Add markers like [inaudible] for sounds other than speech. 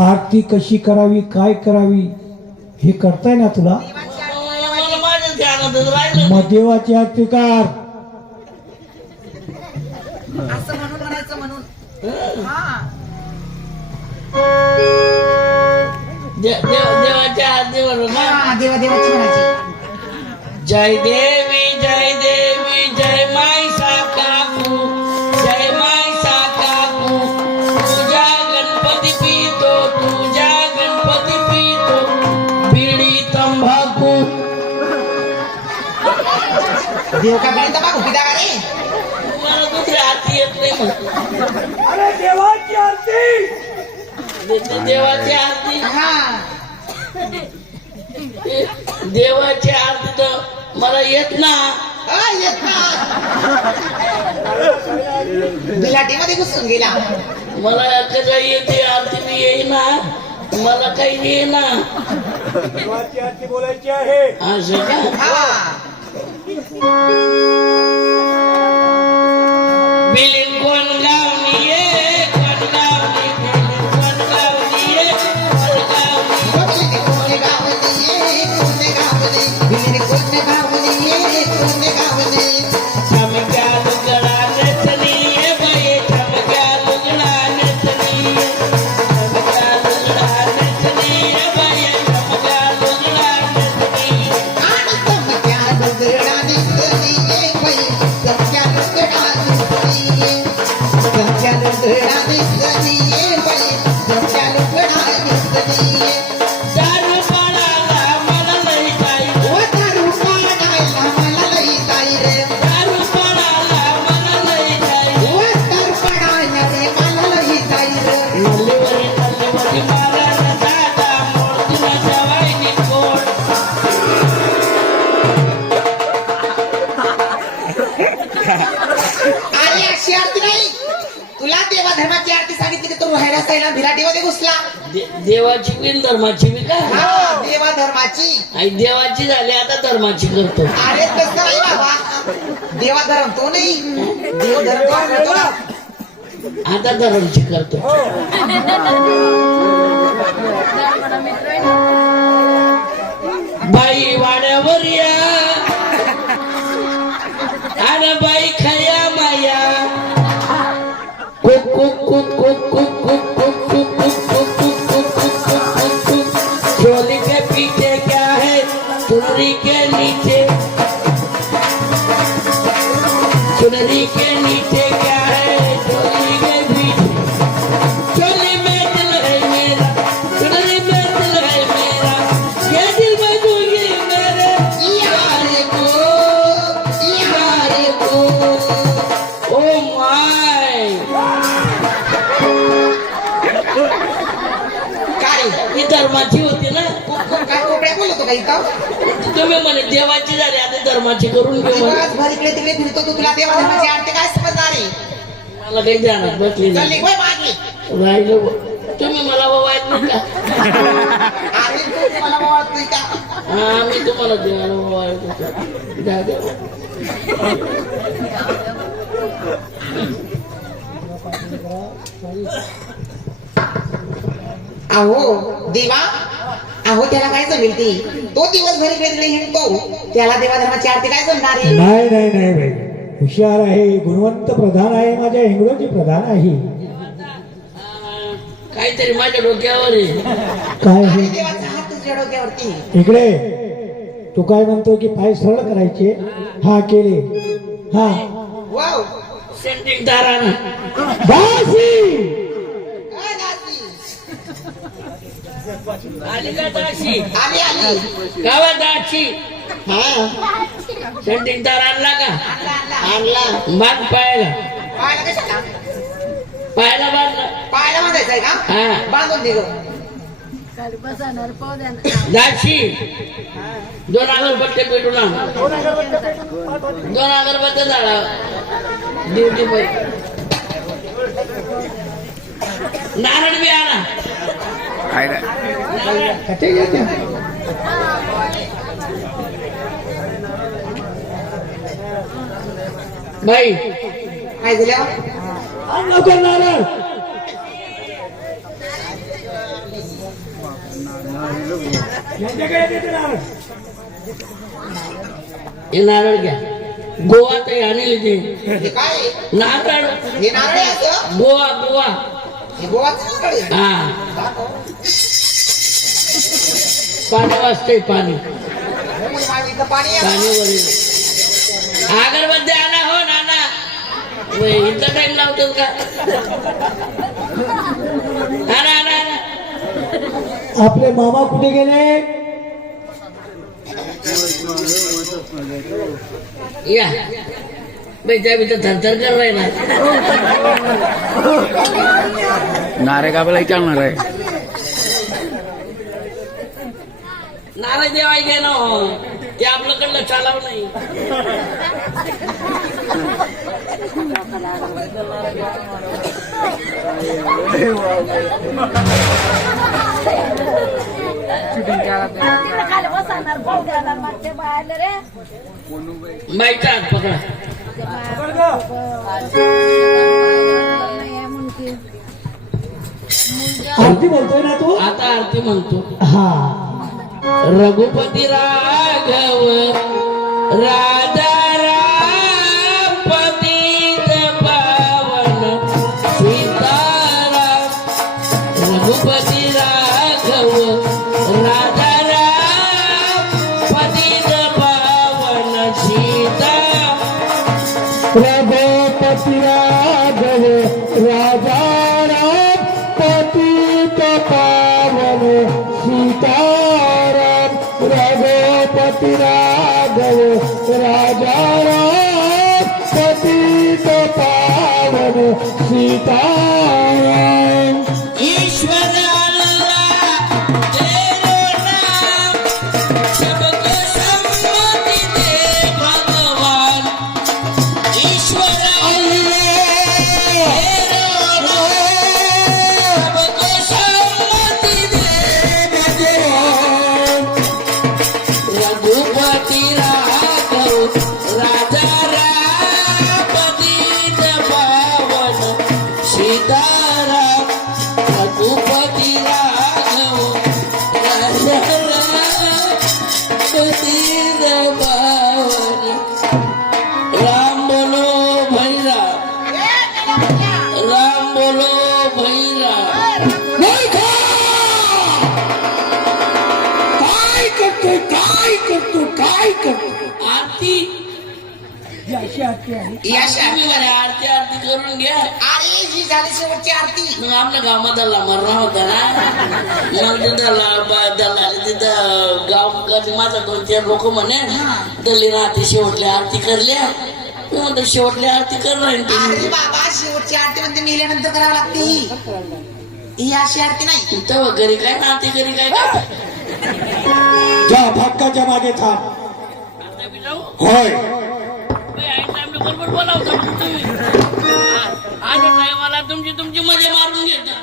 आरती कशी करावी काय करावी हे करताय ना तुला? मग आरती कर. देवाच्या आरती बरोबर. जय देवी देव का बिडी तंबाखू पिता का रे मला हाती येत नाही मग अरे देवाची आरती देवाची आरती हा देवाची आरती तर मला येत ना. हा, येत ना बिलाटीमध्ये घुसून गेला मला कसं येते आरती मी येईना. मला काही येईना. देवाची आरती बोलायची आहे. Música सांगितली की तू राहायला जायला भिराटीमध्ये घुसला. दे- देवाची बिन धर्माची बी का हा देवा धर्माची. आई देवाची झाली आता धर्माची करतो. अरे तसं नाही बाबा. देवा धर्म तो नाही. देव धर्म तो म्हणतो ना. आता धर्मची करतो. बाई वाड्यावर या. ही धर्माची होती ना काय कोपड्या बोलतो का इथं तुम्ही म्हणे देवाची झाली आता धर्माची करून घेऊ दिवसभर इकडे तिकडे फिरतो तू तुला देवा धर्माची आरती काय समजणार आहे मला काही ध्यानात बसली तुम्ही मला ववायत नाही का मला का हा मी तुम्हाला देवाला ववायत होतो द्या अहो देवा. अहो त्याला काय जमेल ती? तो दिवसभर तिकडे हिंडतो. त्याला देवा धर्माची आरती काय जमणार आहे? नाही नाही नाही बाई हुशार आहे गुणवंत प्रधान आहे माझ्या हिंगळोजी प्रधान आहे. हा, काहीतरी माझ्या डोक्यावर आहे. काय देवाचा हात तुझ्या डोक्यावरती. इकडे. तू काय म्हणतो की पाय सरळ करायचे? हा केले. हा. वाव. सेंटिंग तारानं. आली का दाशी आली आली. गावात दाशी हा. सेंटिंग तार आणला का? आणला. माग पायाला. पायाला कशाला? पायाला बांधलं पायाला बांधायचंय का? हा. बांधून दे दाशी दोन अगरबत्ते पेटून आण दोन अगरबत्ते झाडा ड्युटी नारळ बी आणा. बाई. काय दिल्या नारळ. हे नारळ घ्या. गोवा ते आणले ते? नारळ? गोवा गोवा. हे. हा. पाणी वाजतंय पाणी. पाणी वरील अगरबत्ती आणा हो नाना. इथं टाइम लावतात का? आपले मामा कुठे गेले? या. बाई त्या भीतर थरथर कर राहिला नारे कापायला चालणार आहे. नाराज देवाय घे ना. ते आपल्याकडलं चालाव नाही. [laughs] खाली बसणार भाऊ देणार मग ते बाहेर रे बाईचा हात पकडा आरती बोलतोय ना तू? आता आरती म्हणतो हा. रघुपती राघव राजा राघव राजा राम पतित पावन सीताराम राम बोलो भैरा काय करतोय काय करतो काय करतो आरती? अशी आरती आहे. ही अशी तुम्ही म्हणे आरती आरती करून घ्या. अरे ही झाली शेवटची आरती. मग आपल्या दल्ला मरणा होता ना? मग तिथं दल्ला तिथं गाव माझा दोन चार लोक म्हणे दल्ली राहते शेवटल्या आरती करल्या. मी म्हणतो शेवटल्या आरती करणार आहे तुम्ही अरे बाबा शेवटची आरती म्हणते मेल्यानंतर करावं लागते. ही ही अशी आरती नाही. तेव्हा घरी काय नाते घरी काय का? जा भक्काच्या मागे थांब होय. बरोबर बोलावता मग तुम्ही. आज मला तुमची तुमची मजा मारून घेता.